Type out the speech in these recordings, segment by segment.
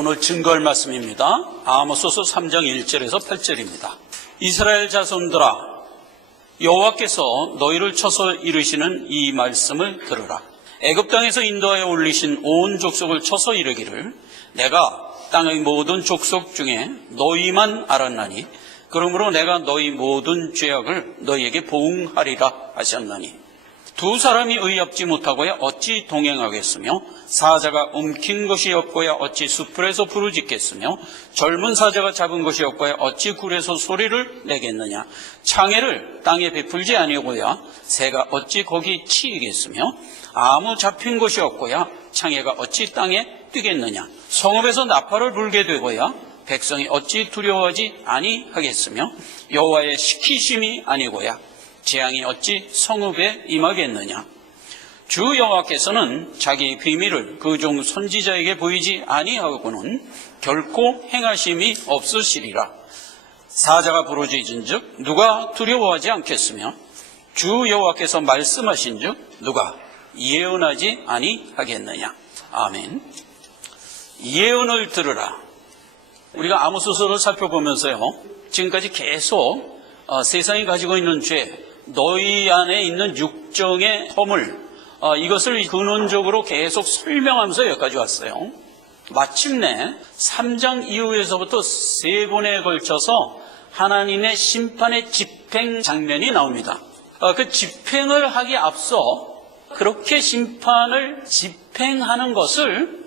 오늘 증거할 말씀입니다. 아모스서 3장 1절에서 8절입니다. 이스라엘 자손들아, 여호와께서 너희를 쳐서 이르시는 이 말씀을 들으라. 애굽 땅에서 인도하여 올리신 온 족속을 쳐서 이르기를 내가 땅의 모든 족속 중에 너희만 알았나니 그러므로 내가 너희 모든 죄악을 너희에게 보응하리라 하셨나니 두 사람이 의합지 못하고야 어찌 동행하겠으며 사자가 움킨 것이 없고야 어찌 수풀에서 부르짖겠으며 젊은 사자가 잡은 것이 없고야 어찌 굴에서 소리를 내겠느냐. 창해를 땅에 베풀지 아니고야 새가 어찌 거기 치이겠으며 아무 잡힌 것이 없고야 창해가 어찌 땅에 뛰겠느냐. 성읍에서 나팔을 불게 되고야 백성이 어찌 두려워하지 아니하겠으며 여호와의 시키심이 아니고야 재앙이 어찌 성읍에 임하겠느냐. 주 여호와께서는 자기 비밀을 그 종 선지자에게 보이지 아니하고는 결코 행하심이 없으시리라. 사자가 부르짖은즉 누가 두려워하지 않겠으며 주 여호와께서 말씀하신즉 누가 예언하지 아니하겠느냐. 아멘. 예언을 들으라. 우리가 아모스서를 살펴보면서요, 지금까지 계속 세상이 가지고 있는 죄, 너희 안에 있는 육정의 허물, 이것을 근원적으로 계속 설명하면서 여기까지 왔어요. 마침내 3장 이후에서부터 3번에 걸쳐서 하나님의 심판의 집행 장면이 나옵니다. 그 집행을 하기 앞서 그렇게 심판을 집행하는 것을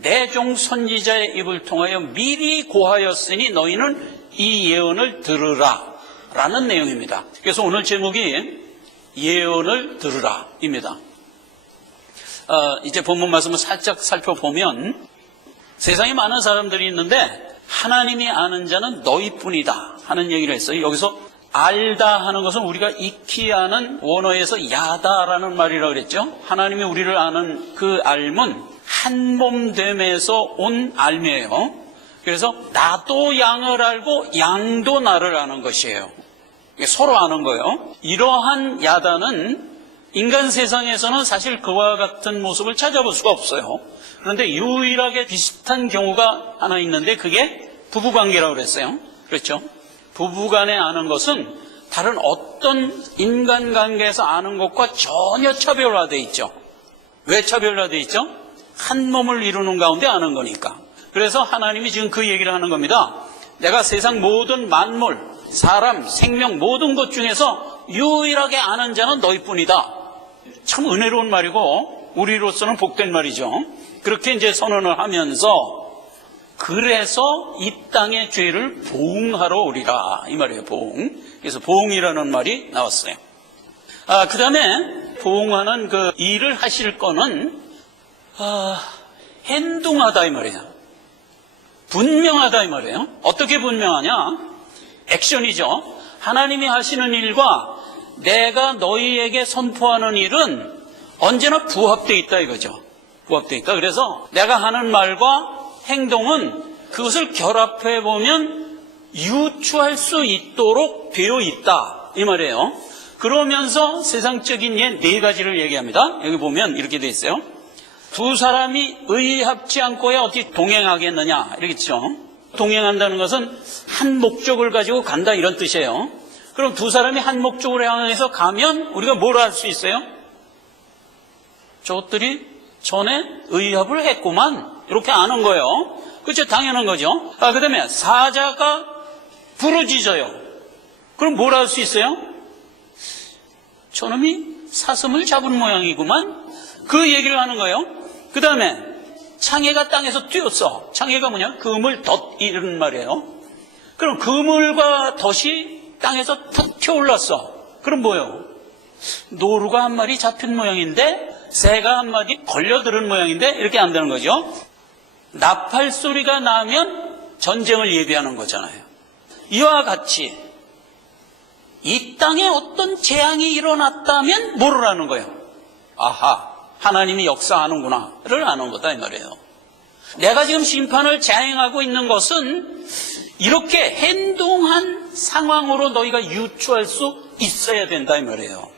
내 종 선지자의 입을 통하여 미리 고하였으니 너희는 이 예언을 들으라 라는 내용입니다. 그래서 오늘 제목이 예언을 들으라입니다. 이제 본문 말씀을 살짝 살펴보면 세상에 많은 사람들이 있는데 하나님이 아는 자는 너희뿐이다 하는 얘기를 했어요. 여기서 알다 하는 것은 우리가 익히 아는 원어에서 야다라는 말이라고 그랬죠. 하나님이 우리를 아는 그 알문 한몸됨에서 온 알매예요. 그래서 나도 양을 알고 양도 나를 아는 것이에요. 서로 아는 거예요. 이러한 야다는 인간 세상에서는 사실 그와 같은 모습을 찾아볼 수가 없어요. 그런데 유일하게 비슷한 경우가 하나 있는데 그게 부부관계라고 그랬어요. 그렇죠? 부부간에 아는 것은 다른 어떤 인간관계에서 아는 것과 전혀 차별화되어 있죠. 왜 차별화되어 있죠? 한 몸을 이루는 가운데 아는 거니까. 그래서 하나님이 지금 그 얘기를 하는 겁니다. 내가 세상 모든 만물, 사람, 생명 모든 것 중에서 유일하게 아는 자는 너희뿐이다. 참 은혜로운 말이고 우리로서는 복된 말이죠. 그렇게 이제 선언을 하면서 그래서 이 땅의 죄를 보응하러 오리라 이 말이에요. 보응. 그래서 보응이라는 말이 나왔어요. 그 다음에 보응하는 그 일을 하실 거는 행동하다 이 말이에요. 분명하다 이 말이에요. 어떻게 분명하냐? 액션이죠. 하나님이 하시는 일과 내가 너희에게 선포하는 일은 언제나 부합되어 있다 이거죠. 부합되어 있다. 그래서 내가 하는 말과 행동은 그것을 결합해 보면 유추할 수 있도록 되어 있다 이 말이에요. 그러면서 세상적인 예 4가지를 얘기합니다. 여기 보면 이렇게 되어 있어요. 두 사람이 의합지 않고야 어떻게 동행하겠느냐 이러겠죠. 동행한다는 것은 한 목적을 가지고 간다 이런 뜻이에요. 그럼 두 사람이 한 목적으로 향해서 가면 우리가 뭘 할 수 있어요? 저것들이 전에 의합을 했구만 이렇게 아는 거예요. 그렇죠? 당연한 거죠. 그 다음에 사자가 부르짖어요. 그럼 뭘 할 수 있어요? 저놈이 사슴을 잡은 모양이구만 그 얘기를 하는 거예요. 그 다음에 창해가 땅에서 뛰었어. 창해가 뭐냐? 그물 덫 이런 말이에요. 그럼 그물과 덫이 땅에서 툭 튀어올랐어. 그럼 뭐예요? 노루가 한 마리 잡힌 모양인데 새가 한 마리 걸려들은 모양인데 이렇게 안 되는 거죠. 나팔 소리가 나면 전쟁을 예비하는 거잖아요. 이와 같이 이 땅에 어떤 재앙이 일어났다면 뭐를 하는 거예요? 아하, 하나님이 역사하는구나를 아는 거다 이 말이에요. 내가 지금 심판을 자행하고 있는 것은 이렇게 행동한 상황으로 너희가 유추할 수 있어야 된다 이 말이에요.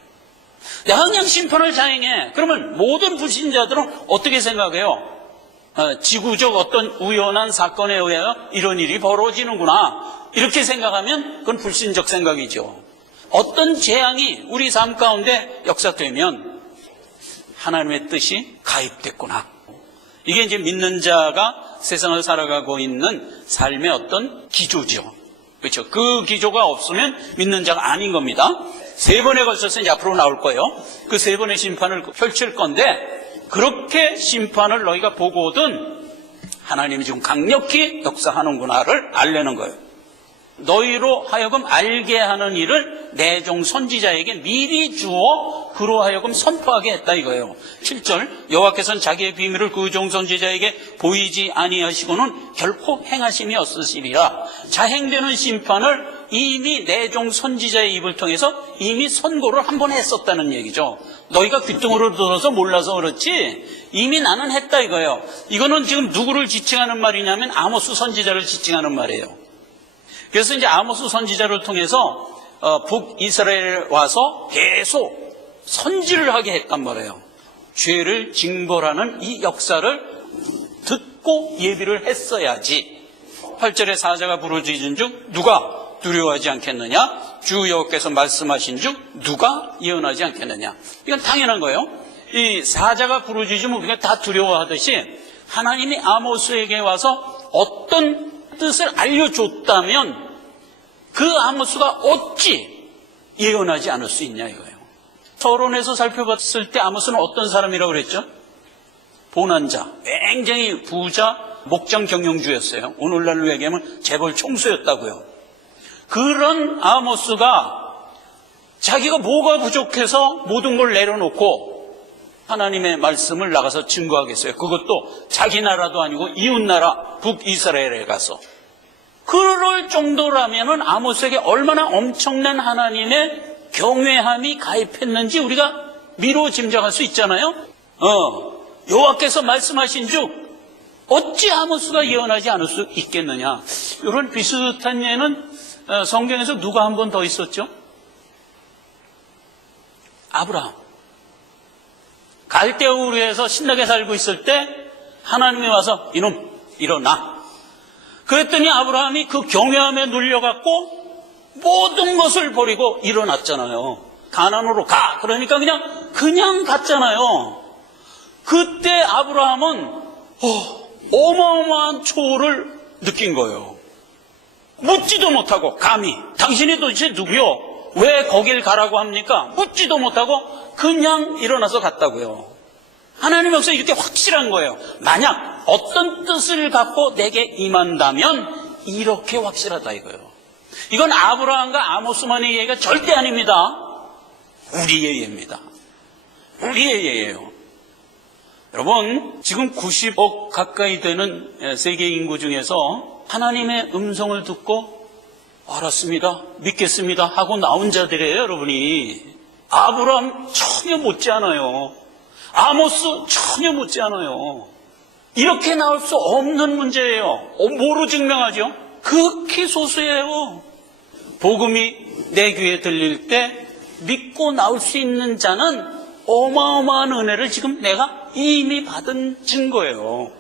내가 그냥 심판을 자행해. 그러면 모든 불신자들은 어떻게 생각해요? 지구적 어떤 우연한 사건에 의하여 이런 일이 벌어지는구나, 이렇게 생각하면 그건 불신적 생각이죠. 어떤 재앙이 우리 삶 가운데 역사되면 하나님의 뜻이 가입됐구나, 이게 이제 믿는 자가 세상을 살아가고 있는 삶의 어떤 기조죠. 그렇죠? 그 기조가 없으면 믿는 자가 아닌 겁니다. 3번에 걸쳐서 이제 앞으로 나올 거예요. 그 3번의 심판을 펼칠 건데, 그렇게 심판을 너희가 보거든 하나님이 지금 강력히 역사하는구나를 알려는 거예요. 너희로 하여금 알게 하는 일을 내 종 선지자에게 미리 주어 그로 하여금 선포하게 했다 이거예요. 7절, 여호와께서는 자기의 비밀을 그 종 선지자에게 보이지 아니하시고는 결코 행하심이 없으시리라. 자행되는 심판을 이미 내 종 선지자의 입을 통해서 이미 선고를 한 번 했었다는 얘기죠. 너희가 귀뚱으로 들어서 몰라서 그렇지 이미 나는 했다 이거예요. 이거는 지금 누구를 지칭하는 말이냐면 아모스 선지자를 지칭하는 말이에요. 그래서 이제 아모스 선지자를 통해서 북이스라엘에 와서 계속 선지를 하게 했단 말이에요. 죄를 징벌하는 이 역사를 듣고 예비를 했어야지. 8절에 사자가 부르짖은 즉 누가 두려워하지 않겠느냐? 주 여호와께서 말씀하신 즉 누가 예언하지 않겠느냐? 이건 당연한 거예요. 이 사자가 부르짖으면 우리가 다 두려워하듯이 하나님이 아모스에게 와서 어떤 뜻을 알려줬다면 그 아모스가 어찌 예언하지 않을 수 있냐 이거예요. 서론에서 살펴봤을 때 아모스는 어떤 사람이라고 그랬죠? 보난자, 굉장히 부자, 목장 경영주였어요. 오늘날로 얘기하면 재벌 총수였다고요. 그런 아모스가 자기가 뭐가 부족해서 모든 걸 내려놓고 하나님의 말씀을 나가서 증거하겠어요. 그것도 자기 나라도 아니고 이웃나라 북이스라엘에 가서. 그럴 정도라면은 아모스에게 얼마나 엄청난 하나님의 경외함이 가입했는지 우리가 미루어 짐작할 수 있잖아요. 여호와께서 말씀하신 즉 어찌 아모스가 예언하지 않을 수 있겠느냐. 이런 비슷한 예는 성경에서 누가 한 번 더 있었죠? 아브라함. 갈대아 우르에서 신나게 살고 있을 때 하나님이 와서 이놈 일어나. 그랬더니 아브라함이 그 경외함에 눌려갖고 모든 것을 버리고 일어났잖아요. 가나안으로 가. 그러니까 그냥 갔잖아요. 그때 아브라함은 어마어마한 초를 느낀 거예요. 묻지도 못하고 감히 당신이 도대체 누구요? 왜 거길 가라고 합니까? 묻지도 못하고 그냥 일어나서 갔다고요. 하나님 역사 이렇게 확실한 거예요. 만약 어떤 뜻을 갖고 내게 임한다면 이렇게 확실하다 이거예요. 이건 아브라함과 아모스만의 예가 절대 아닙니다. 우리의 예입니다. 우리의 예예요. 여러분, 지금 90억 가까이 되는 세계 인구 중에서 하나님의 음성을 듣고 알았습니다, 믿겠습니다 하고 나온 자들이에요. 여러분이 아브라함 전혀 못지않아요. 아모스 전혀 못지않아요. 이렇게 나올 수 없는 문제예요. 뭐로 증명하죠? 극히 소수예요. 복음이 내 귀에 들릴 때 믿고 나올 수 있는 자는 어마어마한 은혜를 지금 내가 이미 받은 증거예요.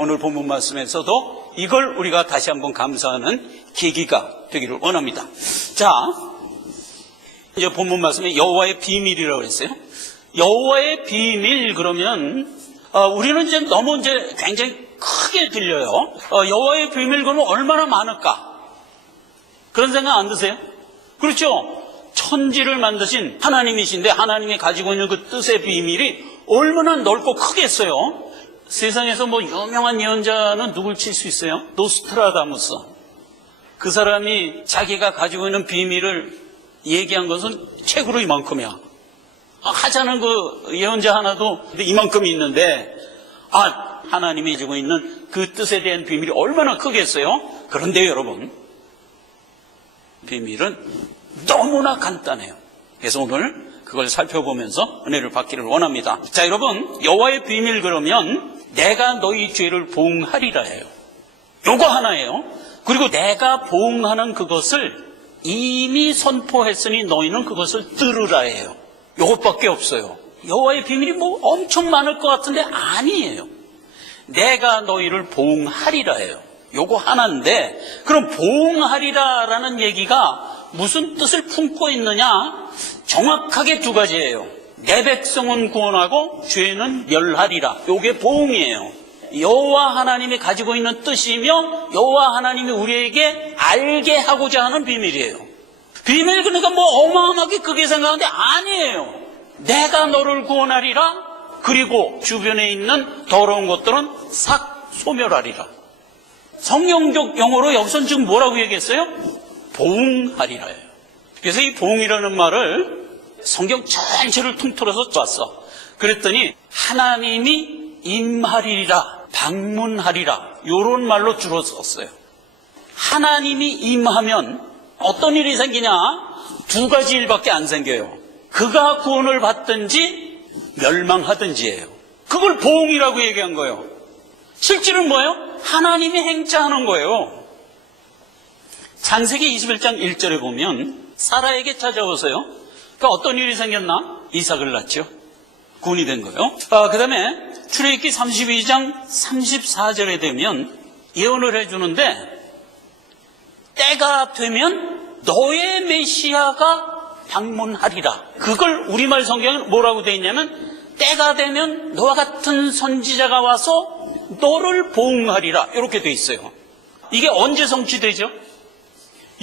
오늘 본문 말씀에서도 이걸 우리가 다시 한번 감사하는 계기가 되기를 원합니다. 자, 이제 본문 말씀에 여호와의 비밀이라고 그랬어요. 여호와의 비밀 그러면 우리는 이제 너무 이제 굉장히 크게 들려요. 여호와의 비밀 그러면 얼마나 많을까? 그런 생각 안 드세요? 그렇죠? 천지를 만드신 하나님이신데 하나님이 가지고 있는 그 뜻의 비밀이 얼마나 넓고 크겠어요? 세상에서 유명한 예언자는 누굴 칠 수 있어요? 노스트라다무스. 그 사람이 자기가 가지고 있는 비밀을 얘기한 것은 책으로 이만큼이야. 하자는 그 예언자 하나도 이만큼이 있는데 하나님이 가지고 있는 그 뜻에 대한 비밀이 얼마나 크겠어요? 그런데 여러분, 비밀은 너무나 간단해요. 그래서 오늘 그걸 살펴보면서 은혜를 받기를 원합니다. 자, 여러분, 여호와의 비밀 그러면 내가 너희 죄를 보응하리라 해요. 요거 하나예요. 그리고 내가 보응하는 그것을 이미 선포했으니 너희는 그것을 들으라 해요. 요것밖에 없어요. 여호와의 비밀이 엄청 많을 것 같은데 아니에요. 내가 너희를 보응하리라예요. 요거 하나인데, 그럼 보응하리라라는 얘기가 무슨 뜻을 품고 있느냐? 정확하게 두 가지예요. 내 백성은 구원하고 죄는 멸하리라. 요게 보응이에요. 여호와 하나님이 가지고 있는 뜻이며 여호와 하나님이 우리에게 알게 하고자 하는 비밀이에요. 비밀, 그러니까 뭐 어마어마하게 크게 생각하는데 아니에요. 내가 너를 구원하리라. 그리고 주변에 있는 더러운 것들은 싹 소멸하리라. 성경적 용어로 여기서는 지금 뭐라고 얘기했어요? 보응하리라예요. 그래서 이 보응이라는 말을 성경 전체를 통틀어서 봤어. 그랬더니 하나님이 임하리라, 방문하리라, 이런 말로 주로 썼어요. 하나님이 임하면 어떤 일이 생기냐? 두 가지 일밖에 안 생겨요. 그가 구원을 받든지 멸망하든지예요. 그걸 보응이라고 얘기한 거예요. 실질은 뭐예요? 하나님이 행차하는 거예요. 창세기 21장 1절에 보면 사라에게 찾아오세요. 그러니까 어떤 일이 생겼나? 이삭을 낳죠. 구원이 된 거예요. 그 다음에 출애굽기 32장 34절에 되면 예언을 해주는데, 때가 되면 너의 메시아가 방문하리라. 그걸 우리말 성경은 뭐라고 되어 있냐면, 때가 되면 너와 같은 선지자가 와서 너를 보응하리라, 이렇게 되어 있어요. 이게 언제 성취되죠?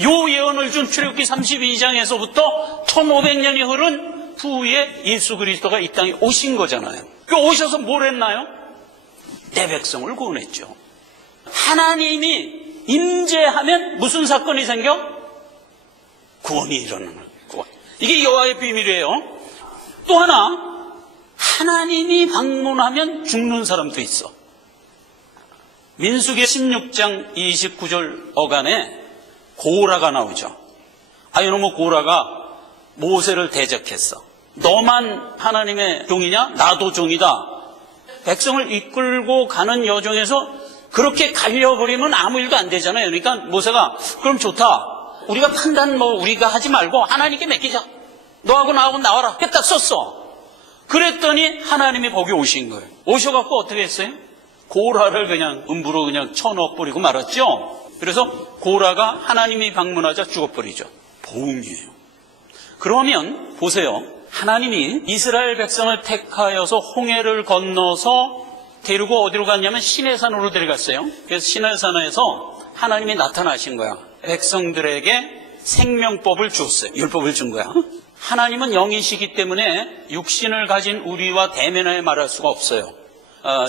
요 예언을 준 출애굽기 32장에서부터 1500년이 흐른 후에 예수 그리스도가 이 땅에 오신 거잖아요. 그 오셔서 뭘 했나요? 내 백성을 구원했죠. 하나님이 임재하면 무슨 사건이 생겨? 구원이 일어나는 거예요. 이게 여호와의 비밀이에요. 또 하나, 하나님이 방문하면 죽는 사람도 있어. 민수기 16장 29절 어간에 고라가 나오죠. 이놈의 고라가 모세를 대적했어. 너만 하나님의 종이냐? 나도 종이다. 백성을 이끌고 가는 여정에서 그렇게 갈려버리면 아무 일도 안 되잖아요. 그러니까 모세가 그럼 좋다. 우리가 판단 우리가 하지 말고 하나님께 맡기자. 너하고 나하고 나와라. 이렇게 딱 썼어. 그랬더니 하나님이 거기 오신 거예요. 오셔갖고 어떻게 했어요? 고라를 그냥 음부로 그냥 쳐넣어버리고 말았죠. 그래서 고라가 하나님이 방문하자 죽어버리죠. 보응이에요. 그러면 보세요. 하나님이 이스라엘 백성을 택하여서 홍해를 건너서 데리고 어디로 갔냐면 시내산으로 데려갔어요. 그래서 시내산에서 하나님이 나타나신 거야. 백성들에게 생명법을 줬어요. 율법을 준 거야. 하나님은 영이시기 때문에 육신을 가진 우리와 대면하여 말할 수가 없어요.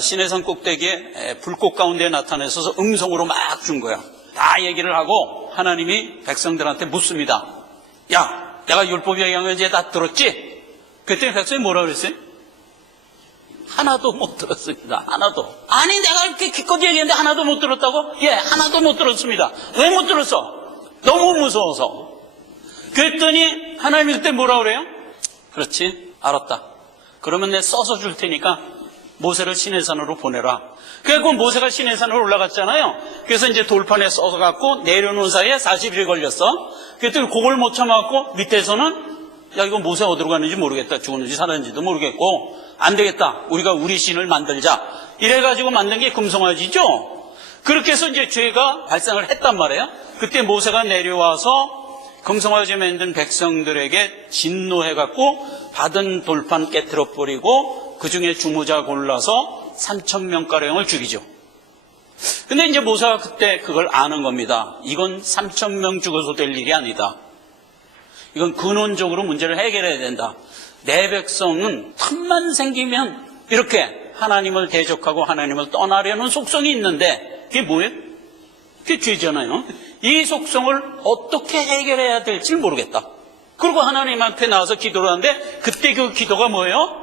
시내산 꼭대기에 불꽃 가운데 나타내서 음성으로 막 준 거야. 다 얘기를 하고 하나님이 백성들한테 묻습니다. 야, 내가 율법 얘기한 거 이제 다 들었지? 그랬더니 백성이 뭐라 그랬어요? 하나도 못 들었습니다. 하나도. 아니, 내가 이렇게 기껏 얘기했는데 하나도 못 들었다고? 예, 하나도 못 들었습니다. 왜 못 들었어? 너무 무서워서. 그랬더니 하나님이 그때 뭐라 그래요? 그렇지, 알았다. 그러면 내가 써서 줄 테니까 모세를 시내산으로 보내라. 그래서 모세가 시내산으로 올라갔잖아요. 그래서 이제 돌판에 써서 갖고 내려놓은 사이에 40일 걸렸어. 그랬더니 그걸 못 참아갖고 밑에서는 야, 이거 모세 어디로 갔는지 모르겠다. 죽었는지 살았는지도 모르겠고 안 되겠다. 우리가 우리 신을 만들자. 이래가지고 만든 게 금송아지죠. 그렇게 해서 이제 죄가 발생을 했단 말이에요. 그때 모세가 내려와서 금송아지 만든 백성들에게 진노해갖고 받은 돌판 깨트려 버리고 그 중에 중무자 골라서 3,000명가량을 죽이죠. 근데 이제 모세가 그때 그걸 아는 겁니다. 이건 3,000명 죽어서 될 일이 아니다. 이건 근원적으로 문제를 해결해야 된다. 내 백성은 틈만 생기면 이렇게 하나님을 대적하고 하나님을 떠나려는 속성이 있는데 그게 뭐예요? 그게 죄잖아요. 이 속성을 어떻게 해결해야 될지 모르겠다. 그리고 하나님 앞에 나와서 기도를 하는데 그때 그 기도가 뭐예요?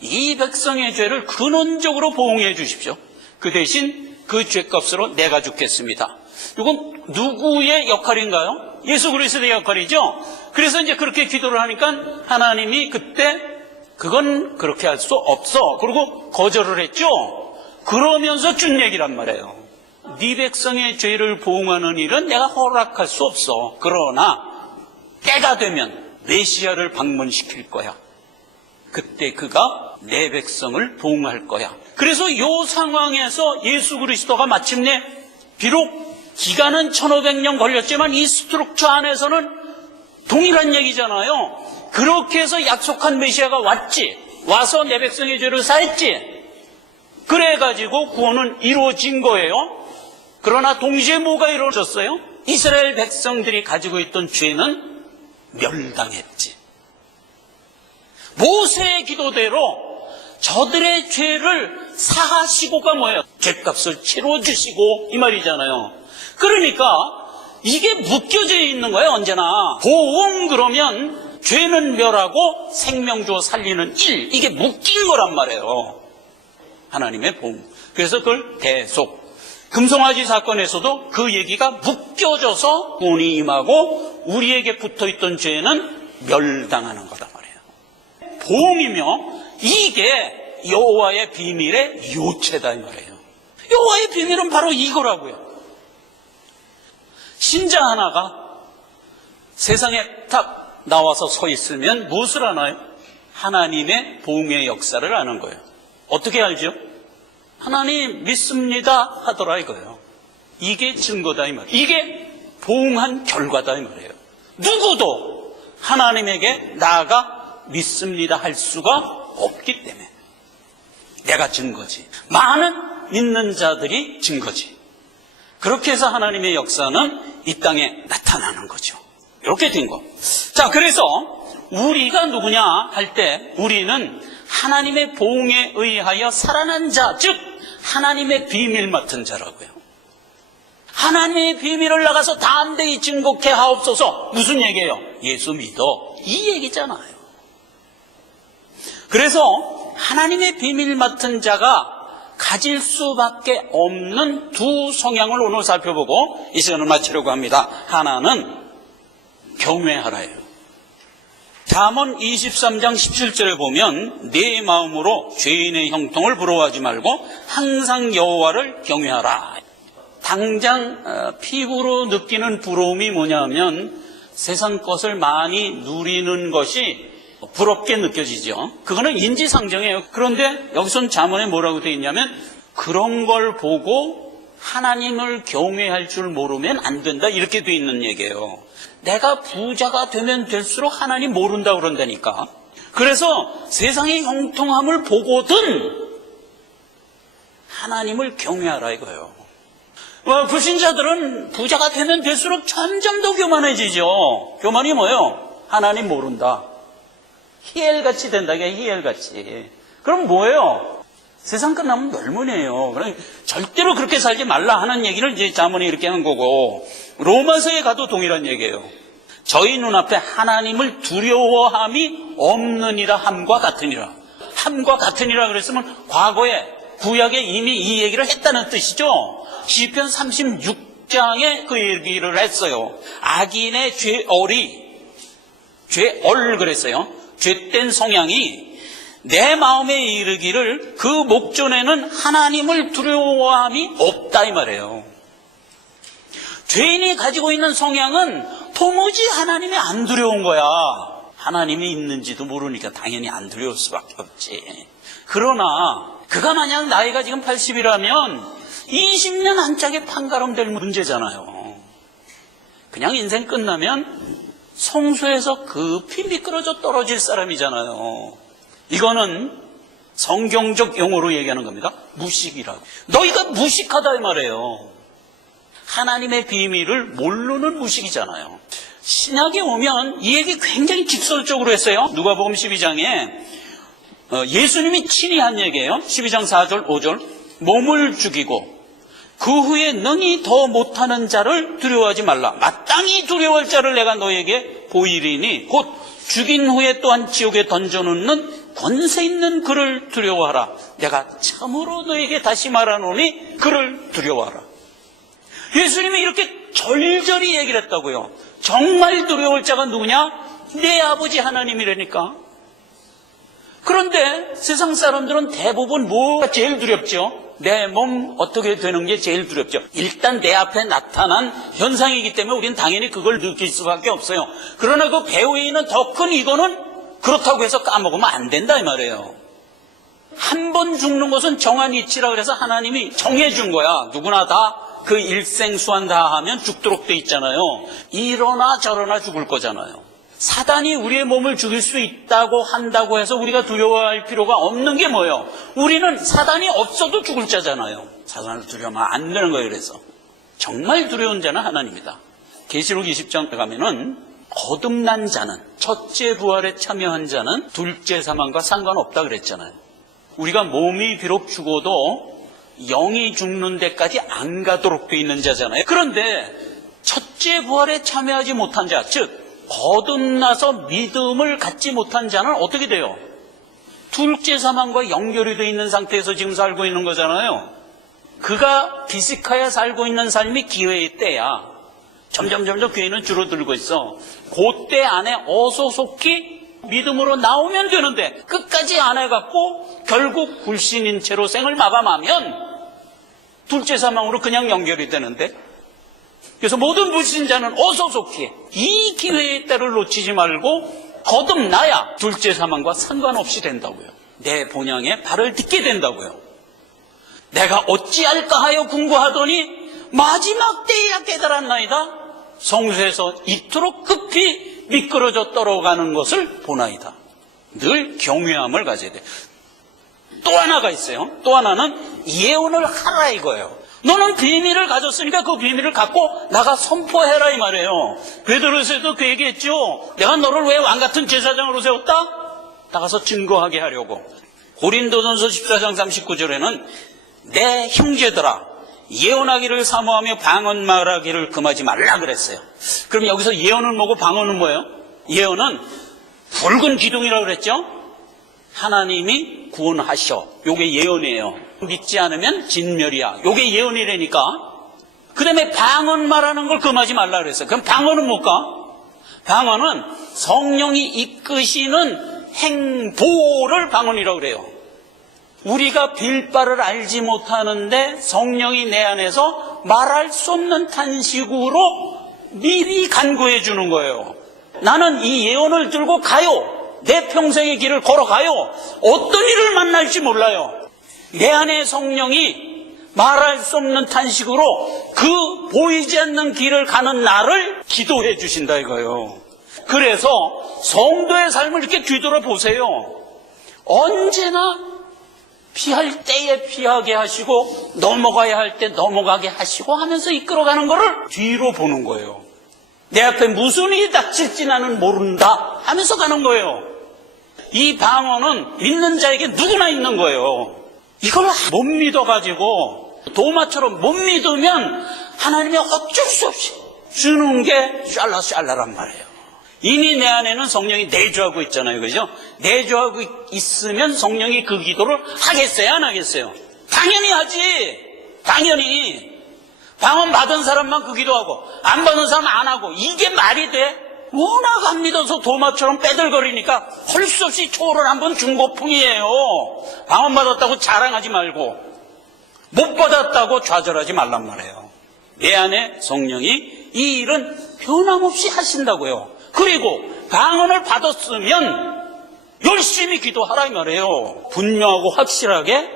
이 백성의 죄를 근원적으로 보응해 주십시오. 그 대신 그 죄값으로 내가 죽겠습니다. 이건 누구의 역할인가요? 예수 그리스도의 역할이죠. 그래서 이제 그렇게 기도를 하니까 하나님이 그때 그건 그렇게 할 수 없어. 그리고 거절을 했죠. 그러면서 준 얘기란 말이에요. 네 백성의 죄를 보응하는 일은 내가 허락할 수 없어. 그러나 때가 되면 메시아를 방문시킬 거야. 그때 그가 내 백성을 보응할 거야. 그래서 이 상황에서 예수 그리스도가 마침내 비록 기간은 1500년 걸렸지만 이 스트럭처 안에서는 동일한 얘기잖아요. 그렇게 해서 약속한 메시아가 왔지. 와서 내 백성의 죄를 사했지. 그래가지고 구원은 이루어진 거예요. 그러나 동시에 뭐가 이루어졌어요? 이스라엘 백성들이 가지고 있던 죄는 멸당했지. 모세의 기도대로 저들의 죄를 사하시고가 뭐예요? 죄값을 치러주시고 이 말이잖아요. 그러니까 이게 묶여져 있는 거예요. 언제나 보험 그러면 죄는 멸하고 생명 주어 살리는 일, 이게 묶인 거란 말이에요. 하나님의 보험. 그래서 그걸 계속 금송아지 사건에서도 그 얘기가 묶여져서 구원이 임하고 우리에게 붙어있던 죄는 멸당하는 거단 말이에요. 보험이며 이게 여호와의 비밀의 요체다 이 말이에요. 여호와의 비밀은 바로 이거라고요. 신자 하나가 세상에 딱 나와서 서 있으면 무엇을 하나요? 하나님의 보응의 역사를 아는 거예요. 어떻게 알죠? 하나님 믿습니다 하더라 이거예요. 이게 증거다 이 말이에요. 이게 보응한 결과다 이 말이에요. 누구도 하나님에게 나아가 믿습니다 할 수가 없기 때문에 내가 증거지. 많은 믿는 자들이 증거지. 그렇게 해서 하나님의 역사는 이 땅에 나타나는 거죠. 이렇게 된 거. 자, 그래서 우리가 누구냐 할 때 우리는 하나님의 보응에 의하여 살아난 자, 즉 하나님의 비밀 맡은 자라고요. 하나님의 비밀을 나가서 담대히 증거케 하옵소서. 무슨 얘기예요? 예수 믿어. 이 얘기잖아요. 그래서 하나님의 비밀 맡은 자가 가질 수밖에 없는 두 성향을 오늘 살펴보고 이 시간을 마치려고 합니다. 하나는 경외하라예요. 잠언 23장 17절에 보면 내 마음으로 죄인의 형통을 부러워하지 말고 항상 여호와를 경외하라. 당장 피부로 느끼는 부러움이 뭐냐면 세상 것을 많이 누리는 것이 부럽게 느껴지죠. 그거는 인지상정이에요. 그런데 여기서는 잠언에 뭐라고 되어 있냐면 그런 걸 보고 하나님을 경외할 줄 모르면 안 된다 이렇게 되어 있는 얘기예요. 내가 부자가 되면 될수록 하나님 모른다 그런다니까. 그래서 세상의 형통함을 보고든 하나님을 경외하라 이거예요. 불신자들은 부자가 되면 될수록 점점 더 교만해지죠. 교만이 뭐예요? 하나님 모른다. 히엘같이 된다. 이게 히엘같이. 그럼 뭐예요? 세상 끝나면 멸문이에요. 절대로 그렇게 살지 말라 하는 얘기를 이제 잠언이 이렇게 한 거고, 로마서에 가도 동일한 얘기예요. 저희 눈앞에 하나님을 두려워함이 없느니라 함과 같으니라. 함과 같으니라 그랬으면 과거에 구약에 이미 이 얘기를 했다는 뜻이죠. 시편 36장에 그 얘기를 했어요. 악인의 죄얼 그랬어요. 죄된 성향이 내 마음에 이르기를 그 목전에는 하나님을 두려워함이 없다 이 말이에요. 죄인이 가지고 있는 성향은 도무지 하나님이 안 두려운 거야. 하나님이 있는지도 모르니까 당연히 안 두려울 수밖에 없지. 그러나 그가 만약 나이가 지금 80이라면 20년 한 짝에 판가름될 문제잖아요. 그냥 인생 끝나면 성소에서 급히 미끄러져 떨어질 사람이잖아요. 이거는 성경적 용어로 얘기하는 겁니다. 무식이라고. 너희가 무식하다 이 말이에요. 하나님의 비밀을 모르는 무식이잖아요. 신약에 오면 이 얘기 굉장히 직설적으로 했어요. 누가복음 12장에 예수님이 친히 한 얘기예요. 12장 4절 5절 몸을 죽이고 그 후에 능히 더 못하는 자를 두려워하지 말라. 마땅히 두려워할 자를 내가 너에게 보이리니 곧 죽인 후에 또한 지옥에 던져놓는 권세 있는 그를 두려워하라. 내가 참으로 너에게 다시 말하노니 그를 두려워하라. 예수님이 이렇게 절절히 얘기를 했다고요. 정말 두려울 자가 누구냐? 내 아버지 하나님이라니까. 그런데 세상 사람들은 대부분 뭐가 제일 두렵죠? 내 몸 어떻게 되는 게 제일 두렵죠. 일단 내 앞에 나타난 현상이기 때문에 우리는 당연히 그걸 느낄 수밖에 없어요. 그러나 그 배후에 있는 더 큰 이거는 그렇다고 해서 까먹으면 안 된다 이 말이에요. 한 번 죽는 것은 정한 이치라 그래서 하나님이 정해준 거야. 누구나 다 그 일생수환 다 하면 죽도록 돼 있잖아요. 이러나 저러나 죽을 거잖아요. 사단이 우리의 몸을 죽일 수 있다고 한다고 해서 우리가 두려워할 필요가 없는 게 뭐예요? 우리는 사단이 없어도 죽을 자잖아요. 사단을 두려워하면 안 되는 거예요. 그래서 정말 두려운 자는 하나님이다. 계시록 20장에 가면은 거듭난 자는, 첫째 부활에 참여한 자는 둘째 사망과 상관없다 그랬잖아요. 우리가 몸이 비록 죽어도 영이 죽는 데까지 안 가도록 돼 있는 자잖아요. 그런데 첫째 부활에 참여하지 못한 자, 즉 거듭나서 믿음을 갖지 못한 자는 어떻게 돼요? 둘째 사망과 연결이 돼 있는 상태에서 지금 살고 있는 거잖아요. 그가 비식하여 살고 있는 삶이 기회의 때야. 점점 교회는 줄어들고 있어. 그때 안에 어서 속히 믿음으로 나오면 되는데 끝까지 안 해갖고 결국 불신인 채로 생을 마감하면 둘째 사망으로 그냥 연결이 되는데, 그래서 모든 불신자는 어서 속히 이 기회의 때를 놓치지 말고 거듭나야 둘째 사망과 상관없이 된다고요. 내 본향에 발을 딛게 된다고요. 내가 어찌할까 하여 궁구하더니 마지막 때에야 깨달았나이다. 성수에서 이토록 급히 미끄러져 떨어가는 것을 보나이다. 늘 경외함을 가져야 돼. 또 하나가 있어요. 또 하나는 예언을 하라 이거예요. 너는 비밀을 가졌으니까 그 비밀을 갖고 나가 선포해라 이 말이에요. 베드로에서도 그 얘기했죠. 내가 너를 왜 왕같은 제사장으로 세웠다? 나가서 증거하게 하려고. 고린도전서 14장 39절에는 내 형제들아 예언하기를 사모하며 방언 말하기를 금하지 말라 그랬어요. 그럼 여기서 예언은 뭐고 방언은 뭐예요? 예언은 붉은 기둥이라고 그랬죠. 하나님이 구원하셔. 요게 예언이에요. 믿지 않으면 진멸이야. 요게 예언이라니까. 그 다음에 방언 말하는 걸 금하지 말라 그랬어요. 그럼 방언은 뭘까? 방언은 성령이 이끄시는 행보를 방언이라고 그래요. 우리가 빌 바를 알지 못하는데 성령이 내 안에서 말할 수 없는 탄식으로 미리 간구해 주는 거예요. 나는 이 예언을 들고 가요. 내 평생의 길을 걸어가요. 어떤 일을 만날지 몰라요. 내 안에 성령이 말할 수 없는 탄식으로 그 보이지 않는 길을 가는 나를 기도해 주신다 이거예요. 그래서 성도의 삶을 이렇게 뒤돌아보세요. 언제나 피할 때에 피하게 하시고 넘어가야 할 때 넘어가게 하시고 하면서 이끌어가는 거를 뒤로 보는 거예요. 내 앞에 무슨 일이 닥칠지 나는 모른다 하면서 가는 거예요. 이 방언은 믿는 자에게 누구나 있는 거예요. 이걸 못 믿어가지고 도마처럼 못 믿으면 하나님이 어쩔 수 없이 주는 게 샬라란 말이에요. 이미 내 안에는 성령이 내주하고 있잖아요. 그죠? 내주하고 있으면 성령이 그 기도를 하겠어요? 안 하겠어요? 당연히 하지. 당연히. 방언 받은 사람만 그 기도하고 안 받은 사람 안 하고 이게 말이 돼? 워낙 안 믿어서 도마처럼 빼들거리니까 할 수 없이 초를 한번 준 것뿐이에요. 방언 받았다고 자랑하지 말고 못 받았다고 좌절하지 말란 말이에요. 내 안에 성령이 이 일은 변함없이 하신다고요. 그리고 방언을 받았으면 열심히 기도하라 이 말이에요. 분명하고 확실하게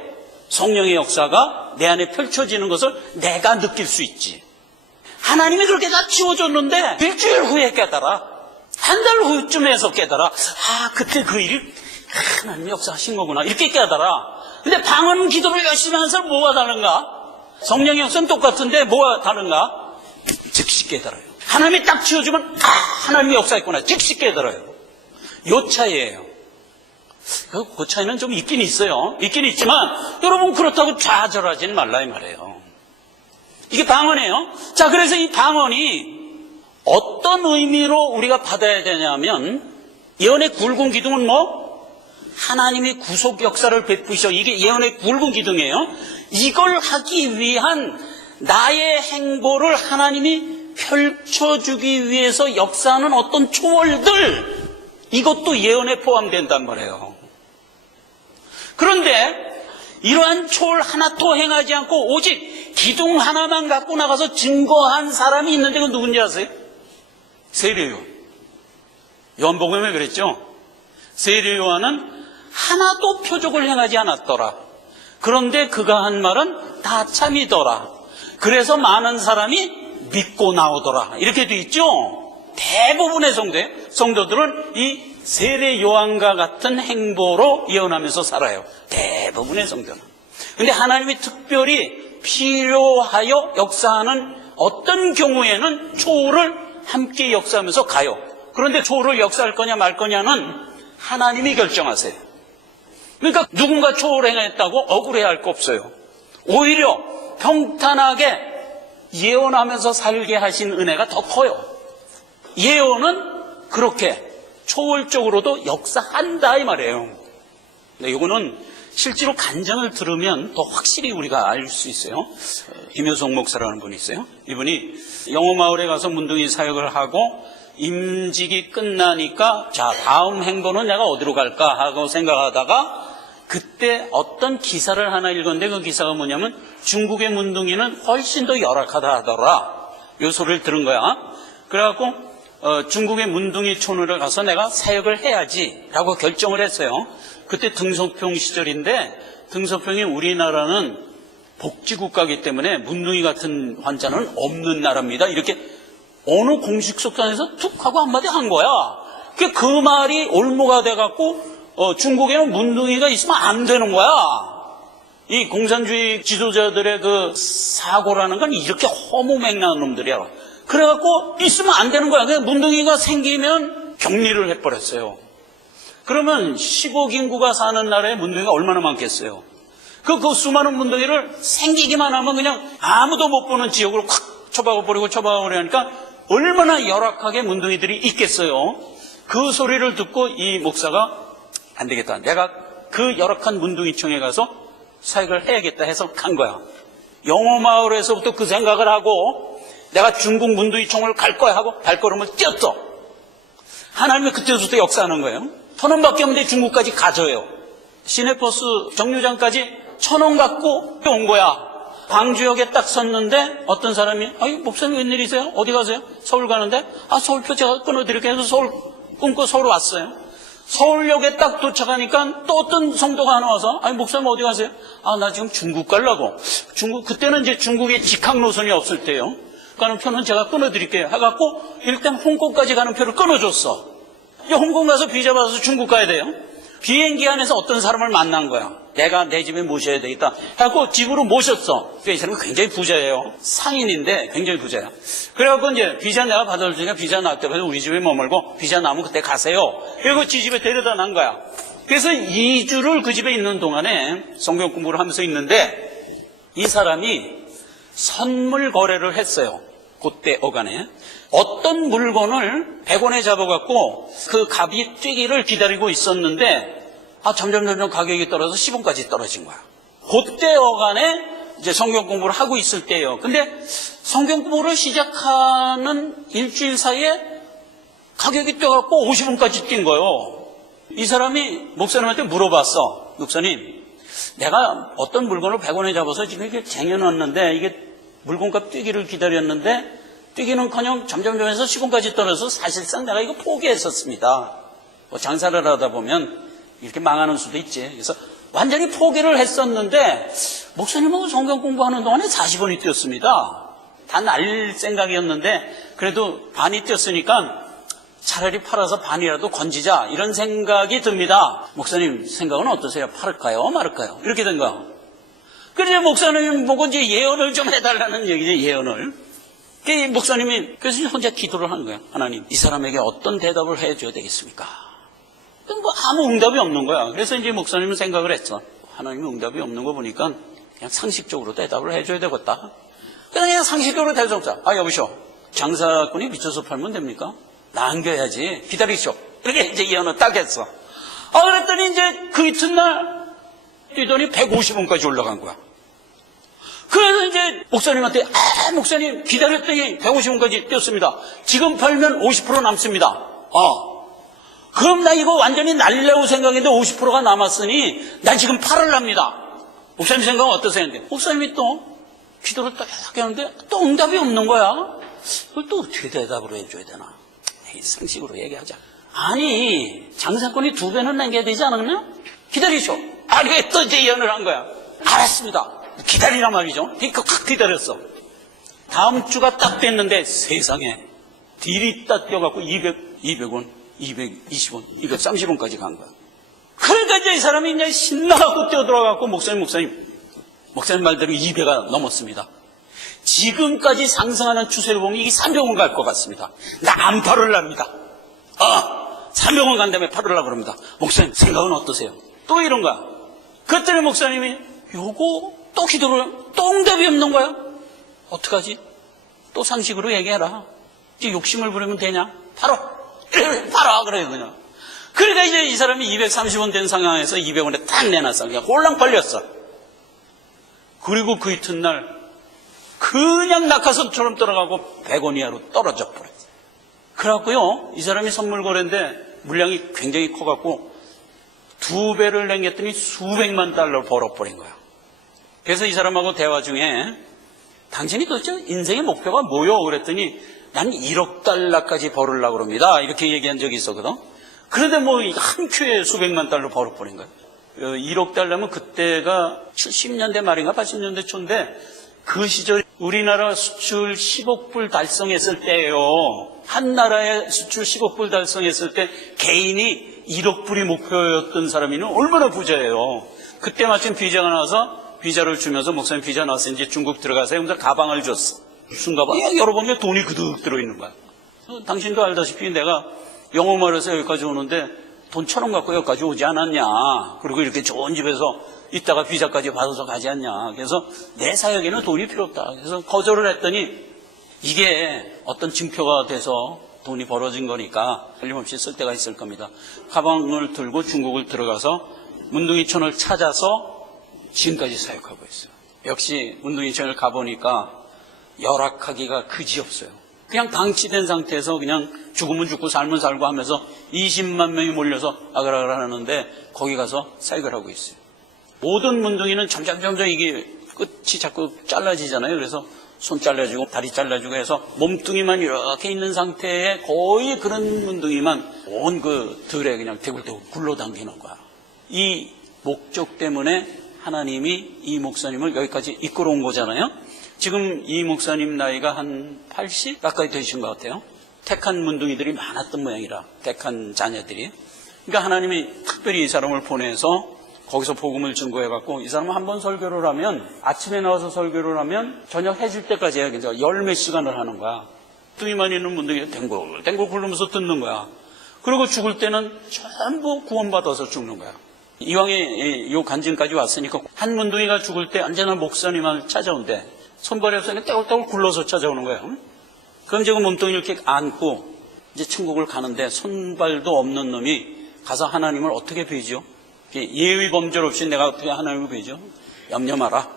성령의 역사가 내 안에 펼쳐지는 것을 내가 느낄 수 있지. 하나님이 그렇게 다 치워줬는데 일주일 후에 깨달아. 한 달 후쯤에서 깨달아. 그때 그 일이 하나님이 역사하신 거구나. 이렇게 깨달아. 근데 방언 기도를 열심히 하는 사람 뭐가 다른가? 성령의 역사는 똑같은데 뭐가 다른가? 즉시 깨달아요. 하나님이 딱 치워주면 하나님이 역사했구나. 즉시 깨달아요. 요 차이예요. 그 차이는 좀 있긴 있어요. 있긴 있지만 여러분 그렇다고 좌절하지는 말라 이 말이에요. 이게 방언이에요. 자, 그래서 이 방언이 어떤 의미로 우리가 받아야 되냐면 예언의 굵은 기둥은 뭐? 하나님이 구속 역사를 베푸셔. 이게 예언의 굵은 기둥이에요. 이걸 하기 위한 나의 행보를 하나님이 펼쳐주기 위해서 역사하는 어떤 초월들, 이것도 예언에 포함된단 말이에요. 그런데 이러한 초월 하나도 행하지 않고 오직 기둥 하나만 갖고 나가서 증거한 사람이 있는데 그건 누군지 아세요? 세례요한. 요한복음에 그랬죠. 세례요한은 하나도 표적을 행하지 않았더라. 그런데 그가 한 말은 다 참이더라. 그래서 많은 사람이 믿고 나오더라. 이렇게 돼 있죠. 대부분의 성도들은 이 세례 요한과 같은 행보로 예언하면서 살아요. 대부분의 성도는. 근데 하나님이 특별히 필요하여 역사하는 어떤 경우에는 초월을 함께 역사하면서 가요. 그런데 초월을 역사할 거냐 말 거냐는 하나님이 결정하세요. 그러니까 누군가 초월행했다고 억울해할 거 없어요. 오히려 평탄하게 예언하면서 살게 하신 은혜가 더 커요. 예언은 그렇게 초월적으로도 역사한다 이 말이에요. 근데 이거는 실제로 간증을 들으면 더 확실히 우리가 알 수 있어요. 김효성 목사라는 분이 있어요. 이분이 영호마을에 가서 문둥이 사역을 하고 임직이 끝나니까 자 다음 행보는 내가 어디로 갈까 하고 생각하다가 그때 어떤 기사를 하나 읽었는데 그 기사가 뭐냐면 중국의 문둥이는 훨씬 더 열악하다 하더라. 이 소리를 들은 거야. 그래갖고 중국의 문둥이 촌으로 가서 내가 사역을 해야지 라고 결정을 했어요. 그때 등소평 시절인데 등소평이 우리나라는 복지국가이기 때문에 문둥이 같은 환자는 없는 나라입니다. 이렇게 어느 공식 석상에서 툭 하고 한마디 한 거야. 그 말이 올무가 돼갖고 중국에는 문둥이가 있으면 안 되는 거야. 이 공산주의 지도자들의 그 사고라는 건 이렇게 허무맹랑한 놈들이야. 그래갖고 있으면 안 되는 거야. 그냥 문둥이가 생기면 격리를 해버렸어요. 그러면 10억 인구가 사는 나라에 문둥이가 얼마나 많겠어요. 그 수많은 문둥이를 생기기만 하면 그냥 아무도 못 보는 지역으로 확 처박아버리고 하니까 얼마나 열악하게 문둥이들이 있겠어요. 그 소리를 듣고 이 목사가 안 되겠다. 내가 그 열악한 문둥이청에 가서 사역을 해야겠다 해서 간 거야. 영호마을에서부터 그 생각을 하고 내가 중국 문둥이청을 갈 거야 하고 발걸음을 뛰었어. 하나님이 그때부터 역사하는 거예요. 1,000원밖에 없는데 중국까지 가져요. 시내버스 정류장까지 1,000원 갖고 온 거야. 광주역에 딱 섰는데 어떤 사람이 아이 목사님 웬일이세요? 어디 가세요? 서울 가는데 서울표 제가 끊어드릴게요 해서 서울 끊고 서울 왔어요. 서울역에 딱 도착하니까 또 어떤 성도가 하나 와서 아니 목사님 어디 가세요? 나 지금 중국 가려고. 그때는 이제 중국에 직항 노선이 없을 때요. 가는 표는 제가 끊어드릴게요 해갖고 일단 홍콩까지 가는 표를 끊어줬어. 이제 홍콩 가서 비자 받아서 중국 가야 돼요. 비행기 안에서 어떤 사람을 만난 거야. 내가 내 집에 모셔야 되겠다 해갖고 집으로 모셨어. 이 사람은 굉장히 부자예요. 상인인데 굉장히 부자야. 그래갖고 이제 비자 내가 받아줄 테니까 비자 나올 때까지 우리 집에 머물고 비자 나오면 그때 가세요. 그리고 지 집에 데려다 난 거야. 그래서 2주를 그 집에 있는 동안에 성경 공부를 하면서 있는데 이 사람이 선물 거래를 했어요. 그때 어간에 어떤 물건을 100원에 잡아갖고 그 값이 뛰기를 기다리고 있었는데 점점 가격이 떨어져서 10원까지 떨어진 거야. 그때 어간에 이제 성경 공부를 하고 있을 때예요. 근데 성경 공부를 시작하는 일주일 사이에 가격이 뛰어갖고 50원까지 뛴 거예요. 이 사람이 목사님한테 물어봤어. 목사님, 내가 어떤 물건을 100원에 잡아서 지금 이렇게 쟁여놨는데 이게 물건값 뛰기를 기다렸는데 뛰기는커녕 점점 해서 10원까지 떨어져서 사실상 내가 이거 포기했었습니다. 장사를 하다 보면 이렇게 망하는 수도 있지. 그래서 완전히 포기를 했었는데 목사님하고 성경 공부하는 동안에 40원이 뛰었습니다. 다 날 생각이었는데 그래도 반이 뛰었으니까 차라리 팔아서 반이라도 건지자 이런 생각이 듭니다. 목사님 생각은 어떠세요? 팔을까요? 말을까요? 이렇게 된 거야. 그래서 목사님 보고 이제 예언을 좀 해달라는 얘기죠. 예언을. 목사님이 그래서 혼자 기도를 하는 거야. 하나님, 이 사람에게 어떤 대답을 해줘야 되겠습니까? 뭐 아무 응답이 없는 거야. 그래서 이제 목사님은 생각을 했어. 하나님이 응답이 없는 거 보니까 그냥 상식적으로 대답을 해줘야 되겠다. 그냥 상식적으로 대답을 여보시오. 장사꾼이 미쳐서 팔면 됩니까? 남겨야지. 기다리시오. 이렇게 이제 예언을 딱 했어. 그랬더니 이제 그 이튿날 뛰더니 150원까지 올라간 거야. 그래서 이제 목사님한테 목사님 기다렸더니 150원까지 뛰었습니다. 지금 팔면 50% 남습니다. 그럼 나 이거 완전히 날리려고 생각했는데 50%가 남았으니 나 지금 팔을랍니다. 목사님 생각은 어떠세요? 목사님이 또 기도를 딱 하는데 또 응답이 없는 거야. 그걸 또 어떻게 대답을 해줘야 되나? 상식으로 얘기하자. 아니 장사꾼이 2배는 남겨야 되지 않았나? 기다리죠. 아니, 왜 또 이제 예언을 한 거야? 알았습니다. 기다리란 말이죠. 확 기다렸어. 다음 주가 딱 됐는데 세상에 딜이 딱 뛰어갖고 200원, 220원, 230원까지 간 거야. 그러니까 이제 이 사람이 이제 신나갖고 뛰어들어가고 목사님 말대로 2배가 넘었습니다. 지금까지 상승하는 추세를 보면 이게 300원 갈 것 같습니다. 나 안 팔으랍니다. 300원 간 다음에 팔으려고 그럽니다. 목사님 생각은 어떠세요? 또 이런 거야. 그랬더니 목사님이 요거 또 기도를 또 응답이 없는 거야. 어떡하지? 또 상식으로 얘기해라. 이제 욕심을 부리면 되냐? 팔아 그래요 그냥. 그러니까 이제 이 사람이 230원 된 상황에서 200원에 딱 내놨어. 그냥 홀랑 팔렸어. 그리고 그 이튿날 그냥 낙하산처럼 떨어가고 100원 이하로 떨어져 버렸어. 그래갖고요, 이 사람이 선물 거래인데 물량이 굉장히 커갖고 2배를 남겼더니 수백만 달러를 벌어버린 거야. 그래서 이 사람하고 대화 중에 당신이 도대체 인생의 목표가 뭐요? 그랬더니 난 1억 달러까지 벌으려고 그럽니다. 이렇게 얘기한 적이 있었거든. 그런데 뭐 한 큐에 수백만 달러 벌어버린 거야. 1억 달러면 그때가 70년대 말인가 80년대 초인데 그 시절 우리나라 수출 10억 불 달성했을 때예요. 한 나라에 수출 10억 불 달성했을 때 개인이 1억 불이 목표였던 사람이는 얼마나 부자예요. 그때 마침 비자가 나와서 비자를 주면서 목사님 비자 나왔으니 이제 중국 들어가세요. 그래서 가방을 줬어. 무슨 가방? 열어보면 돈이 그득 들어있는 거야. 당신도 알다시피 내가 영어말에서 여기까지 오는데 돈 1,000원 갖고 여기까지 오지 않았냐. 그리고 이렇게 좋은 집에서 이따가 비자까지 받아서 가지 않냐. 그래서 내 사역에는 돈이 필요 없다. 그래서 거절을 했더니 이게 어떤 증표가 돼서 돈이 벌어진 거니까 틀림없이 쓸 때가 있을 겁니다. 가방을 들고 중국을 들어가서 문둥이촌을 찾아서 지금까지 사역하고 있어요. 역시 문둥이촌을 가보니까 열악하기가 그지없어요. 그냥 방치된 상태에서 그냥 죽으면 죽고 살면 살고 하면서 20만 명이 몰려서 아그라그라 하는데 거기 가서 사역을 하고 있어요. 모든 문둥이는 점점 이게 끝이 자꾸 잘라지잖아요. 그래서 손 잘라주고 다리 잘라주고 해서 몸뚱이만 이렇게 있는 상태에 거의 그런 문둥이만 온 그 들에 그냥 대굴대굴 굴러당기는 거야. 이 목적 때문에 하나님이 이 목사님을 여기까지 이끌어온 거잖아요. 지금 이 목사님 나이가 한 80 가까이 되신 것 같아요. 택한 문둥이들이 많았던 모양이라, 택한 자녀들이. 그러니까 하나님이 특별히 이 사람을 보내서 거기서 복음을 증거해갖고 이 사람은 한번 설교를 하면 아침에 나와서 설교를 하면 저녁 해질 때까지 해야 괜찮아. 10몇 시간을 하는 거야. 뚱이만 있는 문둥이가 댕굴 굴르면서 듣는 거야. 그리고 죽을 때는 전부 구원받아서 죽는 거야. 이왕에 요 간증까지 왔으니까 한 문둥이가 죽을 때 언제나 목사님을 찾아온대. 손발이 없으니까 떼굴떼굴 굴러서 찾아오는 거예요. 그럼 제가 몸뚱이를 이렇게 안고 이제 천국을 가는데 손발도 없는 놈이 가서 하나님을 어떻게 뵈죠? 예의 범절 없이 내가 어떻게 하나님을 뵈죠? 염려 마라.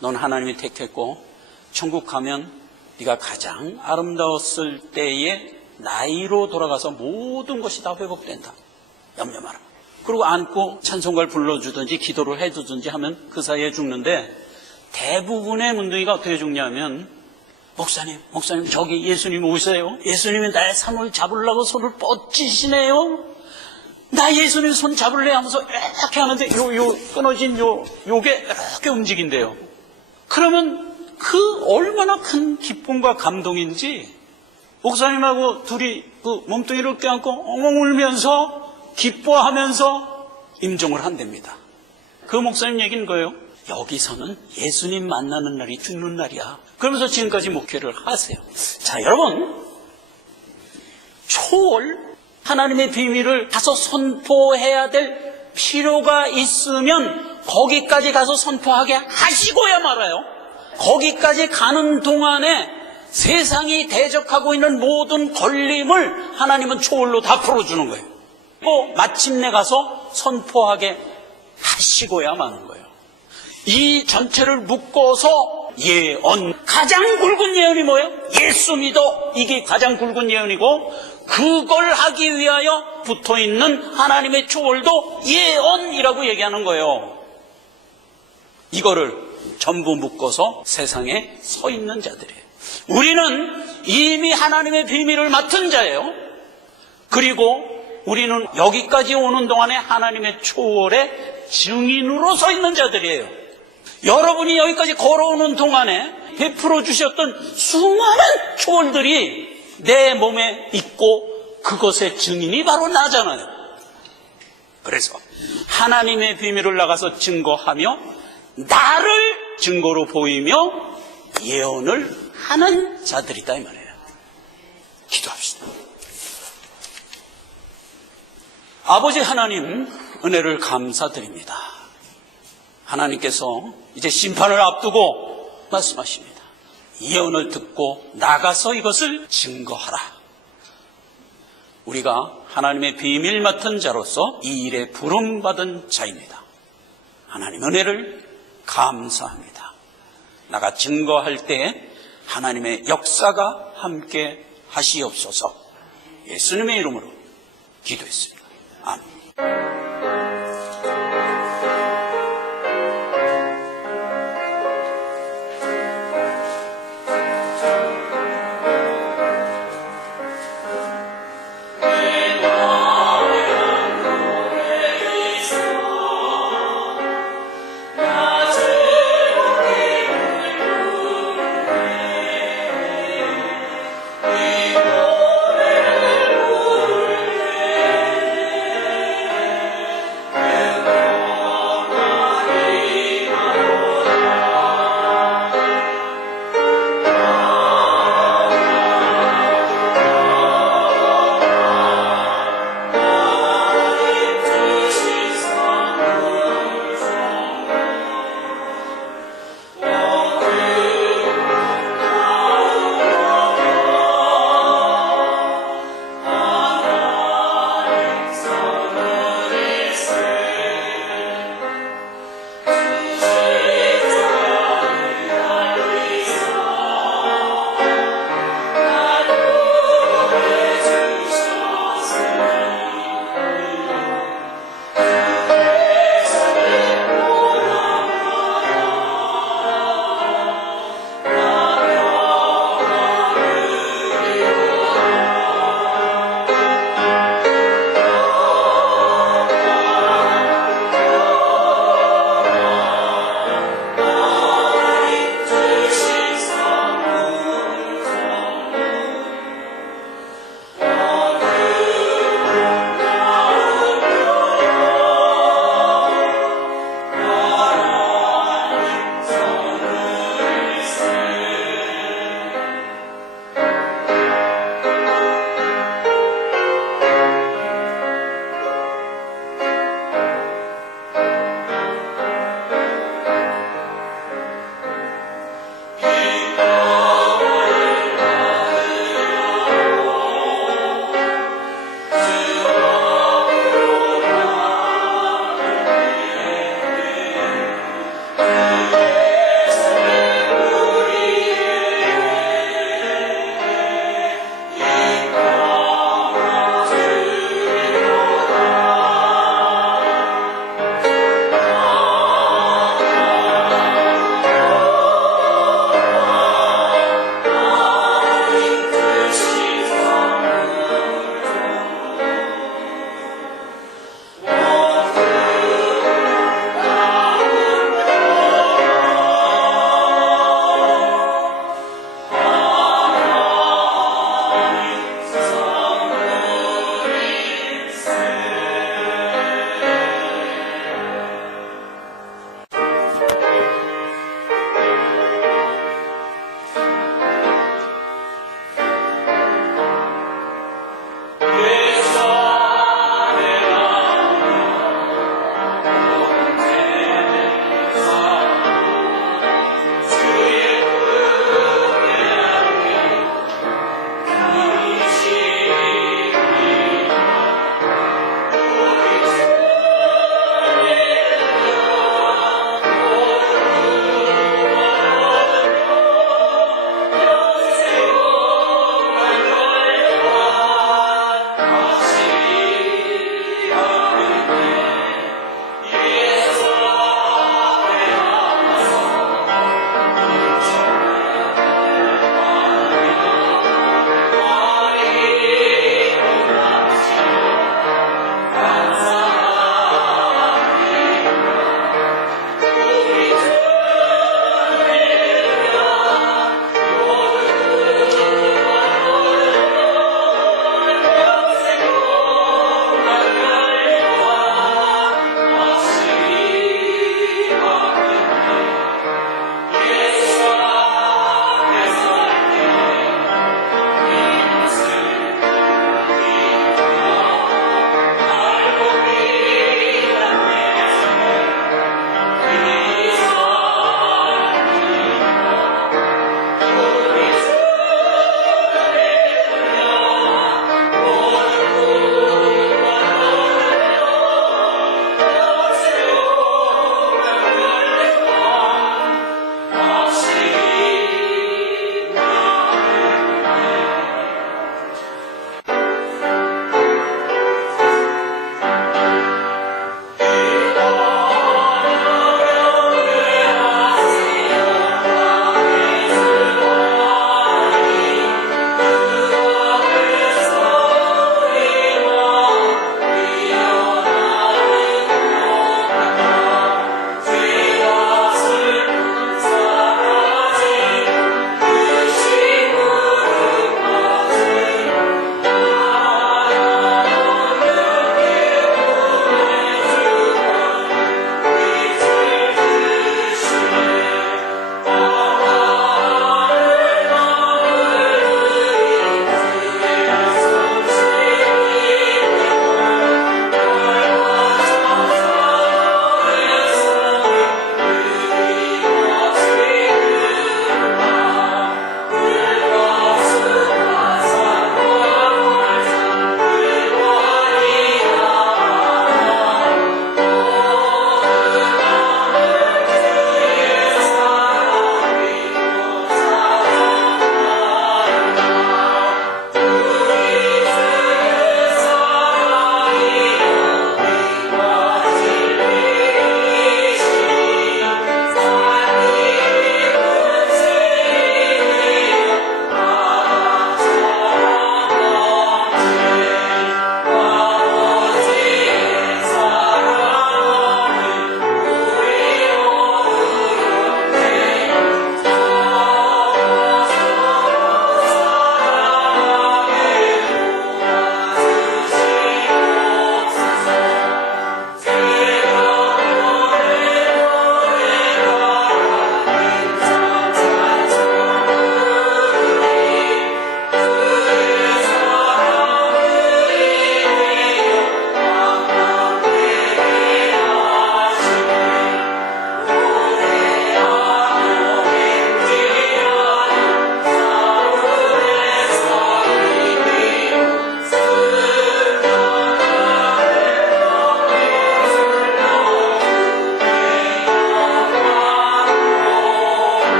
넌 하나님이 택했고 천국 가면 네가 가장 아름다웠을 때의 나이로 돌아가서 모든 것이 다 회복된다. 염려 마라. 그리고 안고 찬송가를 불러주든지 기도를 해주든지 하면 그 사이에 죽는데 대부분의 문둥이가 어떻게 죽냐면 목사님 저기 예수님 오세요. 예수님이 나의 손을 잡으려고 손을 뻗치시네요. 나 예수님 손 잡을래 하면서 이렇게 하는데 끊어진 요게 이렇게 움직인대요. 그러면 그 얼마나 큰 기쁨과 감동인지 목사님하고 둘이 그 몸뚱이를 껴안고 엉엉 울면서 기뻐하면서 임종을 한답니다. 그 목사님 얘기는 거예요. 여기서는 예수님 만나는 날이 죽는 날이야. 그러면서 지금까지 목회를 하세요. 자, 여러분, 초월 하나님의 비밀을 가서 선포해야 될 필요가 있으면 거기까지 가서 선포하게 하시고야 말아요. 거기까지 가는 동안에 세상이 대적하고 있는 모든 걸림을 하나님은 초월로 다 풀어주는 거예요. 또 마침내 가서 선포하게 하시고야 마는 거예요. 이 전체를 묶어서 예언, 가장 굵은 예언이 뭐예요? 예수 믿어. 이게 가장 굵은 예언이고 그걸 하기 위하여 붙어있는 하나님의 초월도 예언이라고 얘기하는 거예요. 이거를 전부 묶어서 세상에 서 있는 자들이에요. 우리는 이미 하나님의 비밀을 맡은 자예요. 그리고 우리는 여기까지 오는 동안에 하나님의 초월의 증인으로 서 있는 자들이에요. 여러분이 여기까지 걸어오는 동안에 베풀어 주셨던 수많은 초월들이 내 몸에 있고 그것의 증인이 바로 나잖아요. 그래서 하나님의 비밀을 나가서 증거하며 나를 증거로 보이며 예언을 하는 자들이다 이 말이에요. 기도합시다. 아버지 하나님, 은혜를 감사드립니다. 하나님께서 이제 심판을 앞두고 말씀하십니다. 예언을 듣고 나가서 이것을 증거하라. 우리가 하나님의 비밀 맡은 자로서 이 일에 부름받은 자입니다. 하나님 은혜를 감사합니다. 나가 증거할 때 하나님의 역사가 함께 하시옵소서. 예수님의 이름으로 기도했습니다. 아멘.